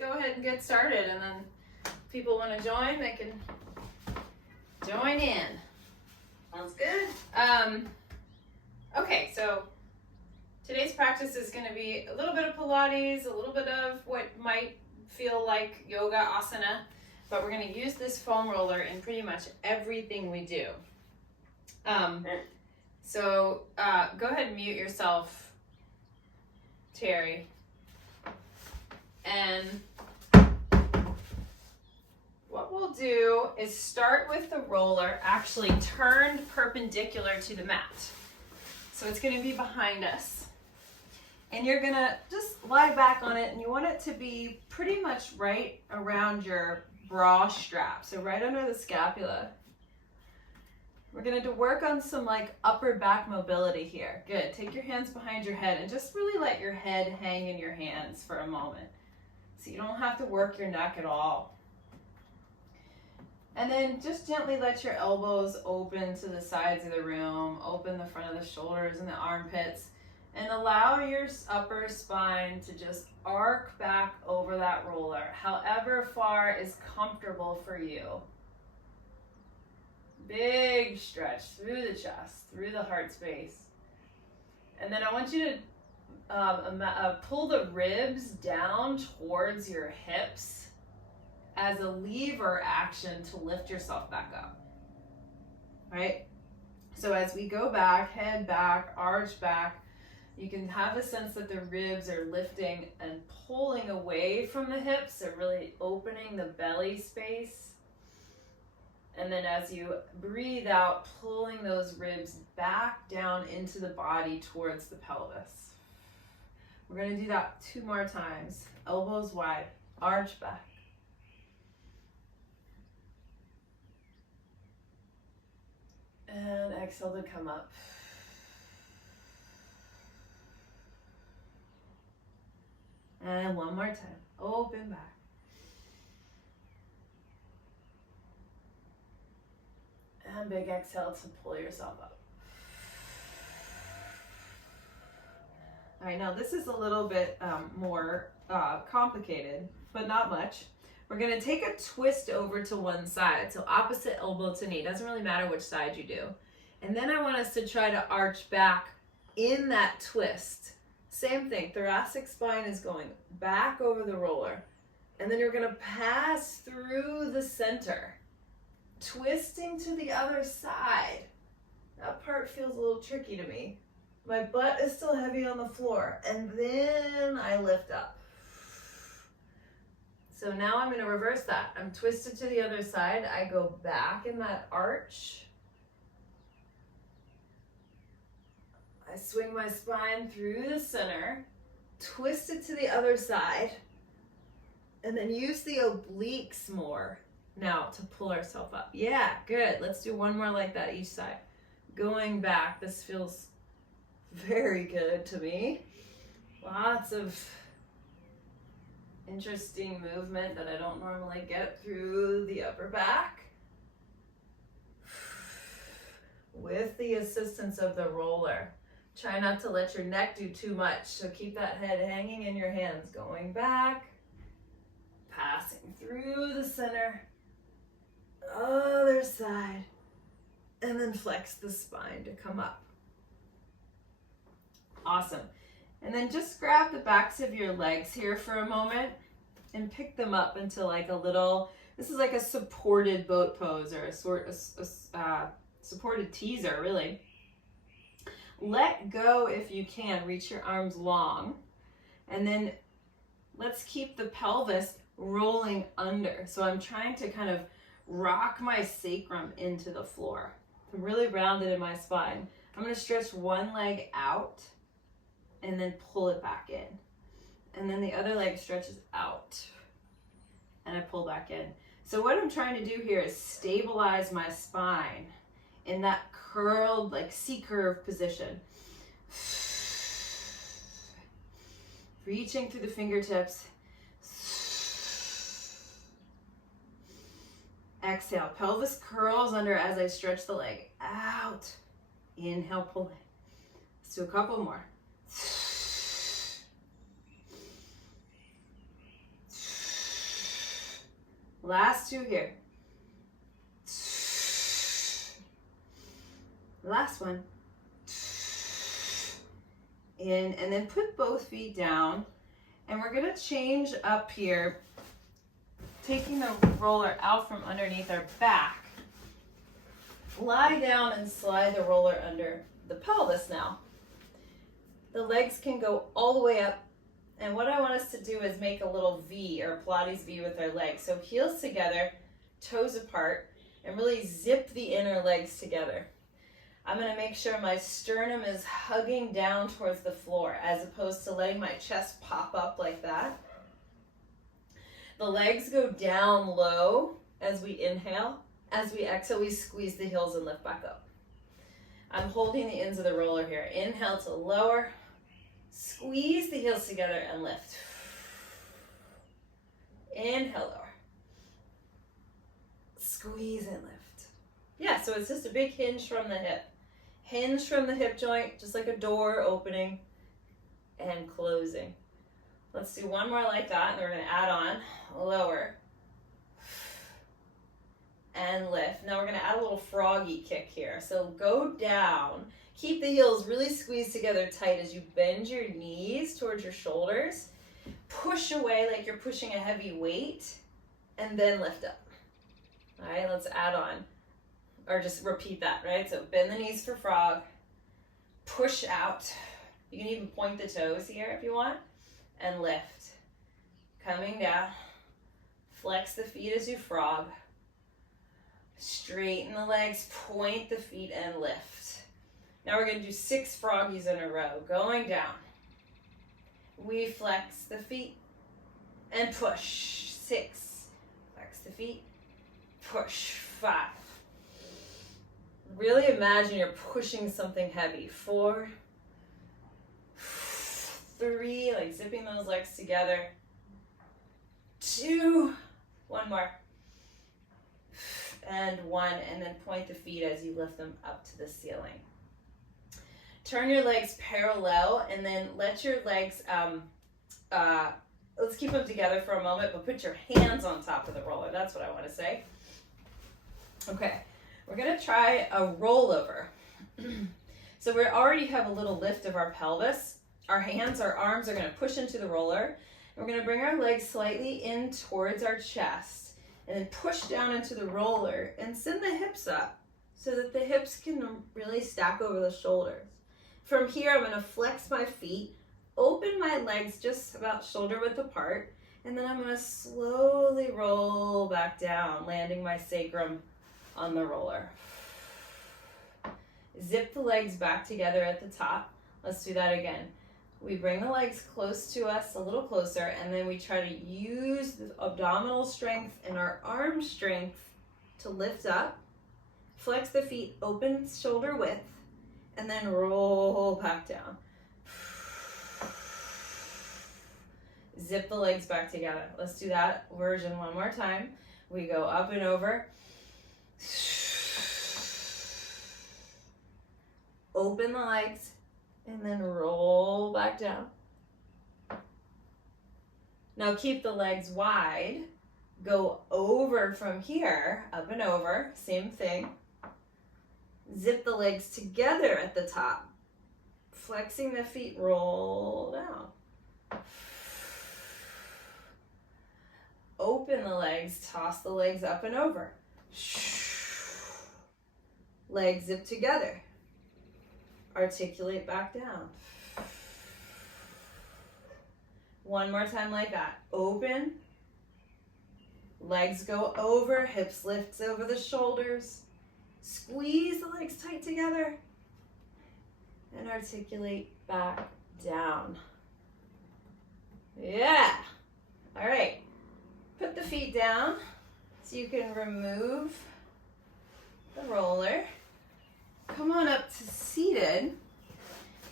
go ahead and get started, and then if people want to join, they can join in. Sounds good. Okay, so today's practice is going to be a little bit of Pilates, a little bit of what might feel like yoga asana, but we're going to use this foam roller in pretty much everything we do. So go ahead and mute yourself, Terry. And what we'll do is start with the roller actually turned perpendicular to the mat. So it's going to be behind us. And you're going to just lie back on it, and you want it to be pretty much right around your bra strap, so right under the scapula. We're going to work on some like upper back mobility here. Good. Take your hands behind your head and just really let your head hang in your hands for a moment. So you don't have to work your neck at all. And then just gently let your elbows open to the sides of the room, open the front of the shoulders and the armpits, and allow your upper spine to just arc back over that roller, however far is comfortable for you. Big stretch through the chest, through the heart space. And then I want you to pull the ribs down towards your hips as a lever action to lift yourself back up. Right? So as we go back, head back, arch back, you can have a sense that the ribs are lifting and pulling away from the hips, so really opening the belly space. And then as you breathe out, pulling those ribs back down into the body towards the pelvis. We're going to do that 2 more times. Elbows wide, arch back. And exhale to come up. And one more time. Open back. And big exhale to pull yourself up. All right, now this is a little bit more complicated, but not much. We're going to take a twist over to one side, so opposite elbow to knee. Doesn't really matter which side you do. And then I want us to try to arch back in that twist. Same thing, thoracic spine is going back over the roller. And then you're going to pass through the center, twisting to the other side. That part feels a little tricky to me. My butt is still heavy on the floor, and then I lift up. So now I'm going to reverse that. I'm twisted to the other side. I go back in that arch. I swing my spine through the center, twist it to the other side, and then use the obliques more now to pull ourselves up. Yeah, good. Let's do one more like that each side. Going back. This feels very good to me. Lots of interesting movement that I don't normally get through the upper back. With the assistance of the roller. Try not to let your neck do too much, so keep that head hanging in your hands. Going back, passing through the center, other side, and then flex the spine to come up. Awesome. And then just grab the backs of your legs here for a moment and pick them up into like a little, this is like a supported boat pose, or a supported teaser, really. Let go if you can, reach your arms long. And then let's keep the pelvis rolling under. So I'm trying to kind of rock my sacrum into the floor. I'm really rounded in my spine. I'm going to stretch one leg out and then pull it back in. And then the other leg stretches out and I pull back in. So what I'm trying to do here is stabilize my spine in that curled, like C-curve position. Reaching through the fingertips. Exhale, pelvis curls under as I stretch the leg out. Inhale, pull in. Let's do a couple more. Last two here. Last one. In, and then put both feet down. And we're gonna change up here, taking the roller out from underneath our back. Lie down and slide the roller under the pelvis now. The legs can go all the way up. And what I want us to do is make a little V, or Pilates V with our legs. So heels together, toes apart, and really zip the inner legs together. I'm gonna make sure my sternum is hugging down towards the floor as opposed to letting my chest pop up like that. The legs go down low as we inhale. As we exhale, we squeeze the heels and lift back up. I'm holding the ends of the roller here. Inhale to lower, squeeze the heels together and lift. Inhale, lower. Squeeze and lift. Yeah, so it's just a big hinge from the hip. Hinge from the hip joint, just like a door opening and closing. Let's do one more like that, and we're gonna add on, lower, and lift. Now we're gonna add a little froggy kick here. So go down, keep the heels really squeezed together tight as you bend your knees towards your shoulders. Push away like you're pushing a heavy weight, and then lift up. All right, let's add on. Or just repeat that, right? So bend the knees for frog, push out. You can even point the toes here if you want, and lift. Coming down, flex the feet as you frog. Straighten the legs, point the feet, and lift. Now we're gonna do 6 froggies in a row. Going down. We flex the feet and push. 6. Flex the feet, push. 5. Really imagine you're pushing something heavy. 4, 3, like zipping those legs together. 2, one more. And 1, and then point the feet as you lift them up to the ceiling. Turn your legs parallel, and then let your legs, let's keep them together for a moment, but put your hands on top of the roller. That's what I want to say. Okay. We're gonna try a rollover. So we already have a little lift of our pelvis. Our hands, our arms are gonna push into the roller. And we're gonna bring our legs slightly in towards our chest and then push down into the roller and send the hips up so that the hips can really stack over the shoulders. From here, I'm gonna flex my feet, open my legs just about shoulder width apart, and then I'm gonna slowly roll back down, landing my sacrum on the roller. Zip the legs back together at the top. Let's do that again. We bring the legs close to us, a little closer, and then we try to use the abdominal strength and our arm strength to lift up. Flex the feet, open shoulder width, and then roll back down. Zip the legs back together. Let's do that version one more time. We go up and over. Open the legs and then roll back down. Now keep the legs wide. Go over from here, up and over, same thing. Zip the legs together at the top. Flexing the feet, roll down. Open the legs, toss the legs up and over. Legs zip together. Articulate back down. One more time like that. Open. Legs go over, hips lifts over the shoulders. Squeeze the legs tight together. And articulate back down. Yeah. All right. Put the feet down so you can remove the roller. Come on up to seated,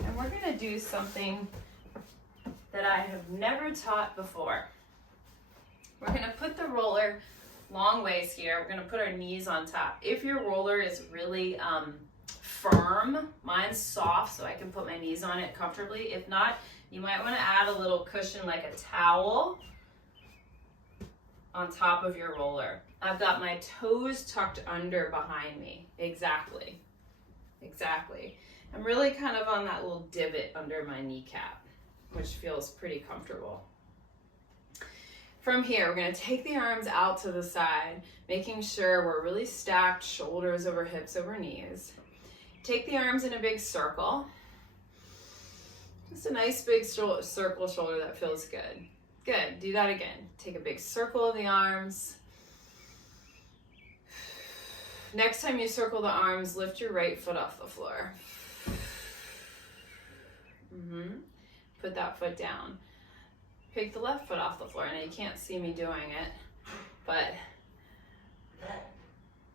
and we're going to do something that I have never taught before. We're going to put the roller long ways here. We're going to put our knees on top. If your roller is really firm, mine's soft, so I can put my knees on it comfortably. If not, you might want to add a little cushion like a towel on top of your roller. I've got my toes tucked under behind me. Exactly. Exactly. I'm really kind of on that little divot under my kneecap, which feels pretty comfortable. From here, we're going to take the arms out to the side, making sure we're really stacked, shoulders over hips over knees. Take the arms in a big circle. Just a nice big circle shoulder that feels good. Good. Do that again. Take a big circle of the arms. Next time you circle the arms, lift your right foot off the floor. Put that foot down. Pick the left foot off the floor. Now you can't see me doing it, but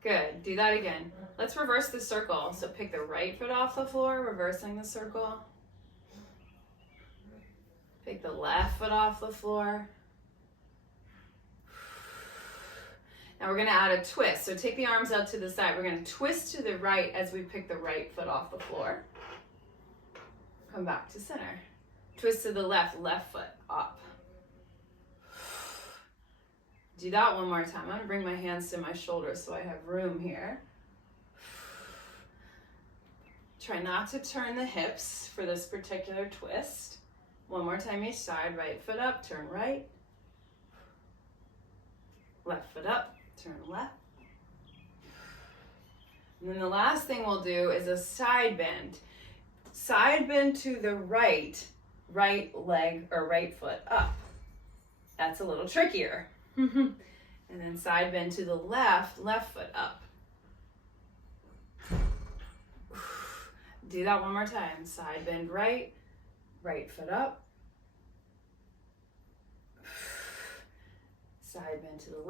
good. Do that again. Let's reverse the circle. So pick the right foot off the floor, reversing the circle. Pick the left foot off the floor. Now we're going to add a twist. So take the arms out to the side. We're going to twist to the right as we pick the right foot off the floor. Come back to center. Twist to the left, left foot up. Do that one more time. I'm going to bring my hands to my shoulders so I have room here. Try not to turn the hips for this particular twist. One more time each side. Right foot up, turn right. Left foot up, turn left. And then the last thing we'll do is a side bend. Side bend to the right leg or right foot up. That's a little trickier. And then side bend to the left foot up. Do that one more time. Side bend right foot up. Side bend to the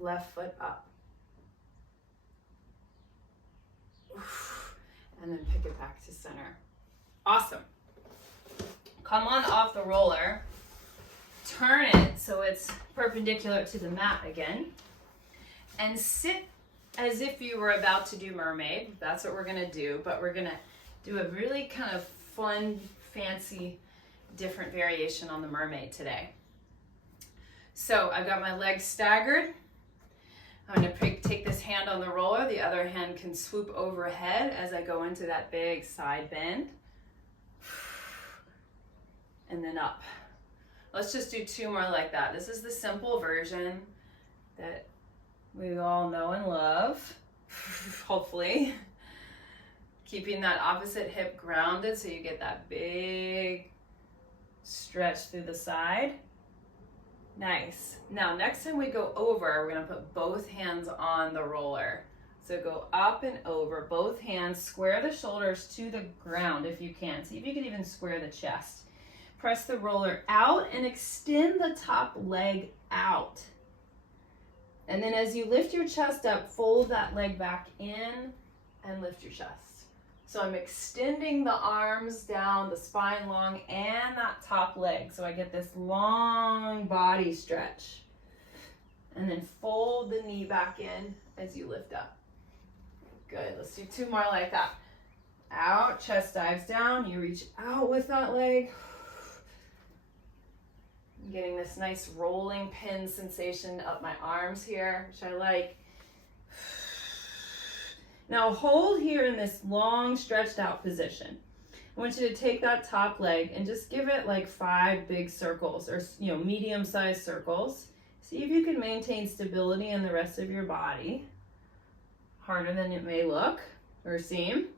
left foot up. And then pick it back to center. Awesome. Come on off the roller. Turn it so it's perpendicular to the mat again. And sit as if you were about to do mermaid. That's what we're going to do. But we're going to do a really kind of fun, fancy, different variation on the mermaid today. So I've got my legs staggered. I'm going to take this hand on the roller. The other hand can swoop overhead as I go into that big side bend. And then up. Let's just do two more like that. This is the simple version that we all know and love, hopefully. Keeping that opposite hip grounded so you get that big stretch through the side. Nice. Now, next time we go over, we're going to put both hands on the roller. So go up and over, both hands, square the shoulders to the ground if you can. See if you can even square the chest. Press the roller out and extend the top leg out. And then as you lift your chest up, fold that leg back in and lift your chest. So I'm extending the arms down, the spine long, and that top leg. So I get this long body stretch. And then fold the knee back in as you lift up. Good, let's do two more like that. Out, chest dives down, you reach out with that leg. I'm getting this nice rolling pin sensation up my arms here, which I like. Now hold here in this long stretched out position. I want you to take that top leg and just give it like 5 big circles or medium-sized circles. See if you can maintain stability in the rest of your body. Harder than it may look or seem.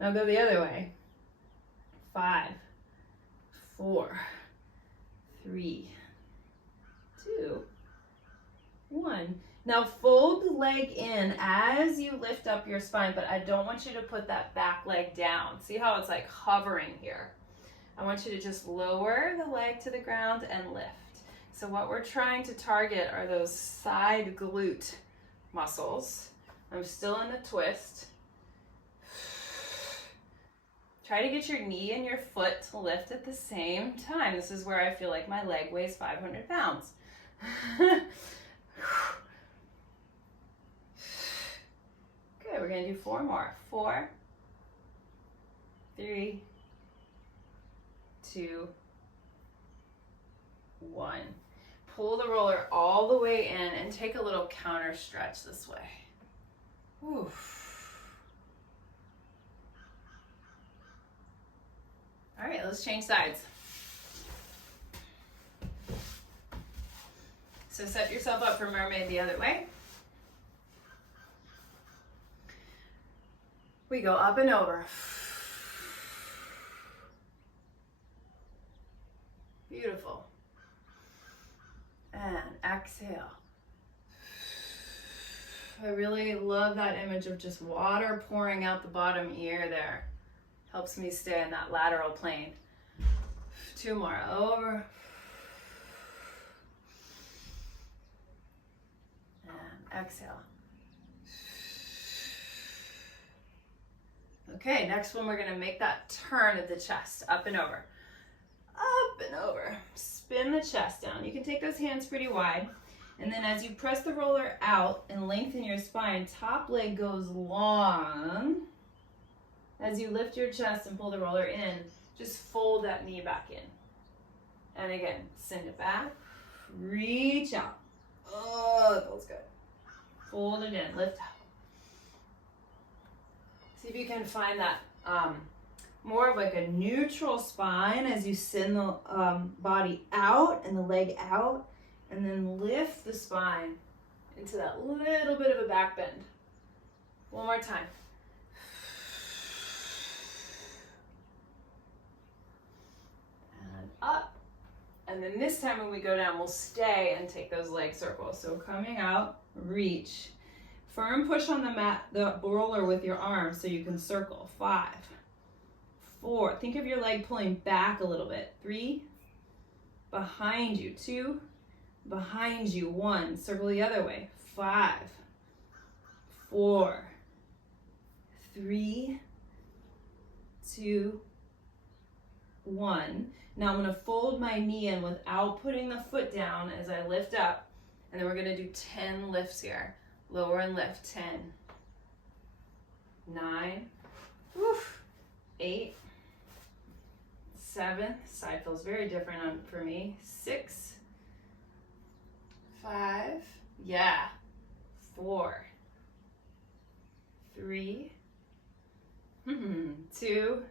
Now go the other way. 5, 4, 3, 2, 1. Now fold the leg in as you lift up your spine, but I don't want you to put that back leg down. See how it's like hovering here? I want you to just lower the leg to the ground and lift. So what we're trying to target are those side glute muscles. I'm still in the twist. Try to get your knee and your foot to lift at the same time. This is where I feel like my leg weighs 500 pounds. Good, we're gonna do 4 more. 4, 3, 2, 1. pull the roller all the way in and take a little counter stretch this way. Oof. All right, let's change sides. So set yourself up for mermaid the other way. We go up and over. Beautiful. And exhale. I really love that image of just water pouring out the bottom ear there. Helps me stay in that lateral plane. 2 more. Over. And exhale. Okay, next one we're going to make that turn of the chest, up and over. Up and over. Spin the chest down. You can take those hands pretty wide. And then as you press the roller out and lengthen your spine, top leg goes long. As you lift your chest and pull the roller in, just fold that knee back in. And again, send it back. Reach out. Oh, that feels good. Fold it in, lift up. See if you can find that more of like a neutral spine as you send the body out and the leg out, and then lift the spine into that little bit of a back bend. One more time. And up. And then this time when we go down, we'll stay and take those leg circles. So coming out, reach. Firm push on the mat, the roller with your arms so you can circle. 5, 4. Think of your leg pulling back a little bit. 3. Behind you. 2. Behind you. 1. Circle the other way. 5, 4, 3, 2, 1. Now I'm going to fold my knee in without putting the foot down as I lift up. And then we're going to do 10 lifts here. Lower and lift. 10, 9, 8, 7. Side feels very different for me. 6, 5. Yeah. 4, 3, 2,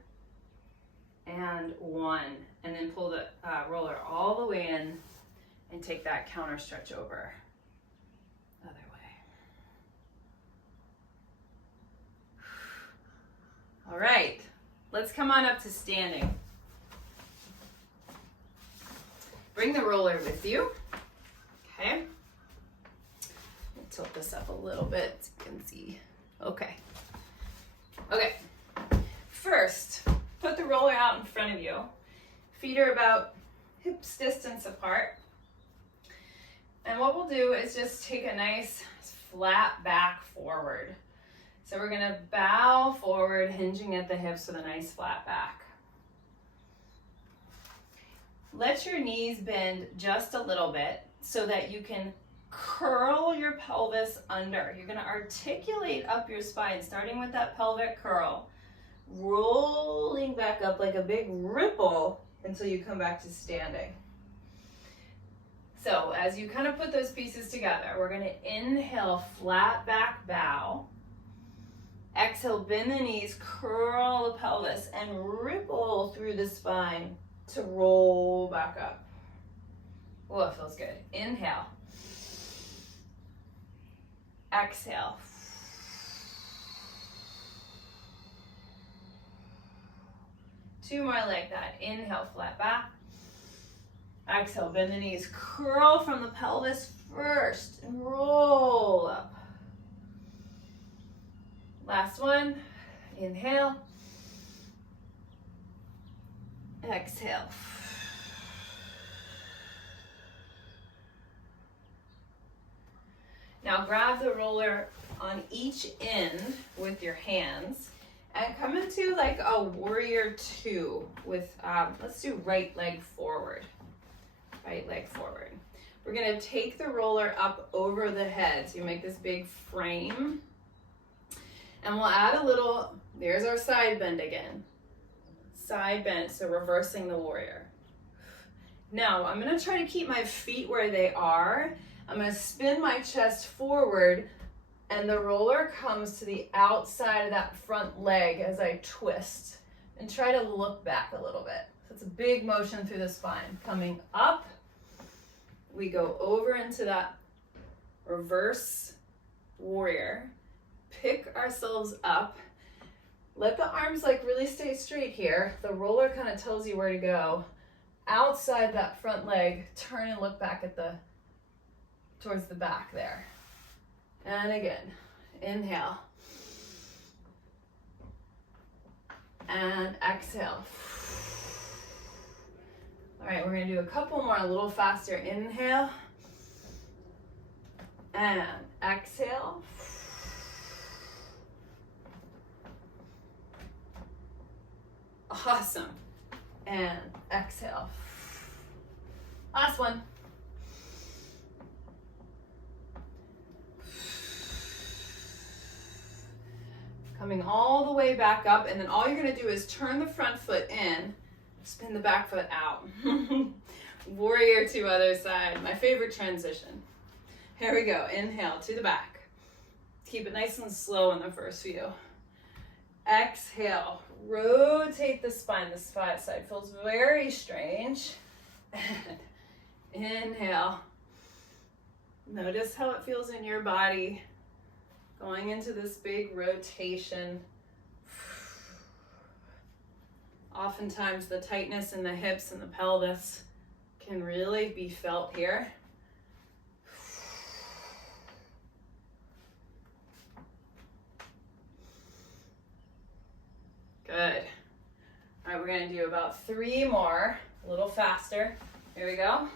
and 1. And then pull the roller all the way in and take that counter stretch over. Other way. All right, let's come on up to standing. Bring the roller with you. Okay. Tilt this up a little bit so you can see. Okay. Okay. First, put the roller out in front of you. Feet are about hips distance apart. And what we'll do is just take a nice flat back forward. So we're gonna bow forward, hinging at the hips with a nice flat back. Let your knees bend just a little bit so that you can curl your pelvis under. You're gonna articulate up your spine, starting with that pelvic curl, rolling back up like a big ripple until you come back to standing. So as you kind of put those pieces together, we're gonna inhale, flat back bow. Exhale, bend the knees, curl the pelvis, and ripple through the spine to roll back up. Oh, it feels good. Inhale. Exhale. Two more like that. Inhale, flat back. Exhale, bend the knees. Curl from the pelvis first and roll up. Last one. Inhale. Exhale. Now grab the roller on each end with your hands and come into like a warrior 2 with, let's do right leg forward. Right leg forward. We're gonna take the roller up over the head. So you make this big frame. And we'll add a little, there's our side bend again. Side bend, so reversing the warrior. Now I'm gonna try to keep my feet where they are. I'm gonna spin my chest forward and the roller comes to the outside of that front leg as I twist, and try to look back a little bit. So it's a big motion through the spine. Coming up, we go over into that reverse warrior, pick ourselves up, let the arms like really stay straight here. The roller kind of tells you where to go. Outside that front leg, turn and look back at towards the back there. And again, inhale. And exhale. All right, we're gonna do a couple more, a little faster. Inhale. And exhale. Awesome. And exhale. Last one. Coming all the way back up, and then all you're gonna do is turn the front foot in, spin the back foot out. Warrior to other side, my favorite transition. Here we go, inhale to the back. Keep it nice and slow in the first few. Exhale, rotate the spine. The side feels very strange. Inhale. Notice how it feels in your body. Going into this big rotation. Oftentimes the tightness in the hips and the pelvis can really be felt here. Good. All right, we're gonna do about 3 more, a little faster. Here we go.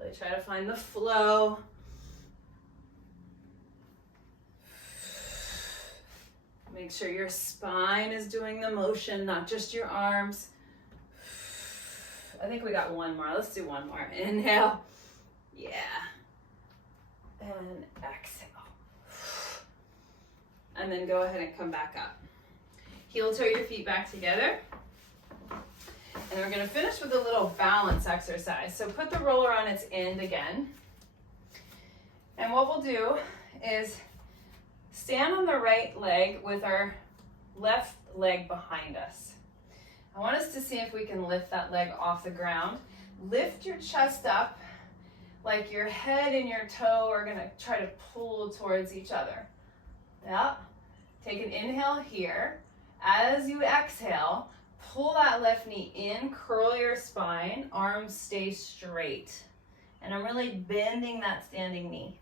Really try to find the flow. Make sure your spine is doing the motion, not just your arms. I think we got 1 more. Let's do 1 more. Inhale. Yeah. And exhale. And then go ahead and come back up. Heel toe your feet back together. And we're gonna finish with a little balance exercise. So put the roller on its end again. And what we'll do is stand on the right leg with our left leg behind us. I want us to see if we can lift that leg off the ground. Lift your chest up like your head and your toe are gonna try to pull towards each other. Yeah. Take an inhale here. As you exhale, pull that left knee in, curl your spine, arms stay straight. And I'm really bending that standing knee.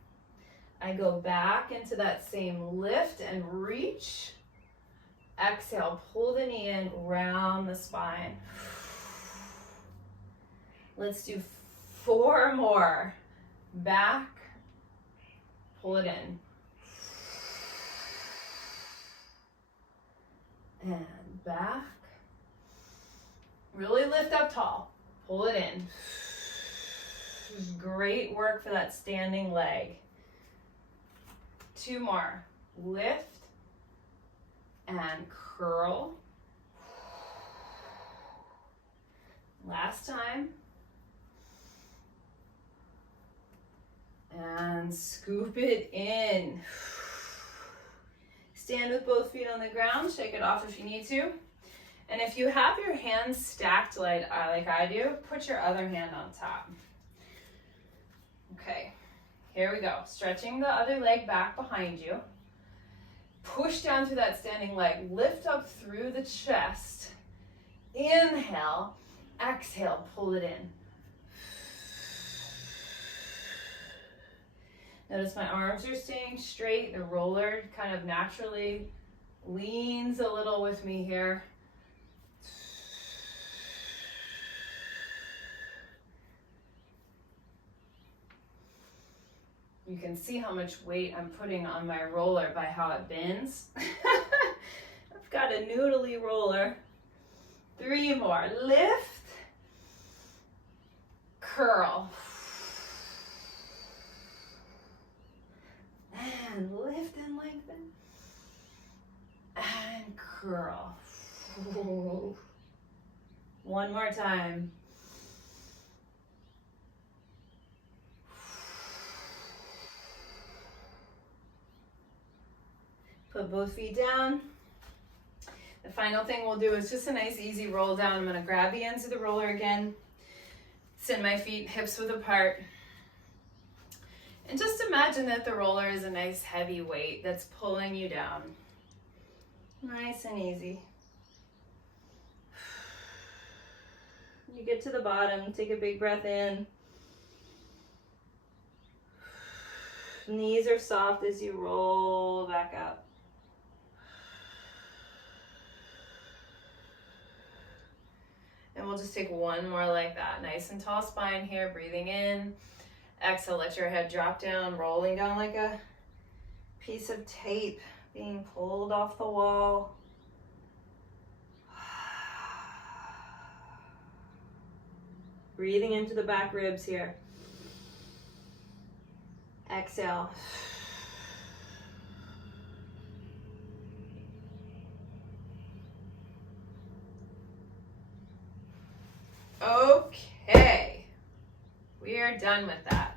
I go back into that same lift and reach. Exhale, pull the knee in, round the spine. Let's do 4 more. Back, pull it in. And back. Really lift up tall. Pull it in. Great work for that standing leg. 2 more. Lift and curl. Last time. And scoop it in. Stand with both feet on the ground. Shake it off if you need to. And if you have your hands stacked like I do, put your other hand on top. Okay, here we go. Stretching the other leg back behind you. Push down through that standing leg. Lift up through the chest. Inhale. Exhale, pull it in. Notice my arms are staying straight. The roller kind of naturally leans a little with me here. You can see how much weight I'm putting on my roller by how it bends. I've got a noodly roller. 3 more. Lift. Curl. And lift and lengthen. And curl. One more time. Put both feet down. The final thing we'll do is just a nice easy roll down. I'm going to grab the ends of the roller again. Send my feet hips width apart. And just imagine that the roller is a nice heavy weight that's pulling you down. Nice and easy. You get to the bottom, take a big breath in. Knees are soft as you roll back up. And we'll just take one more like that. Nice and tall spine here, breathing in. Exhale, let your head drop down, rolling down like a piece of tape being pulled off the wall. Breathing into the back ribs here. Exhale. Okay, we are done with that.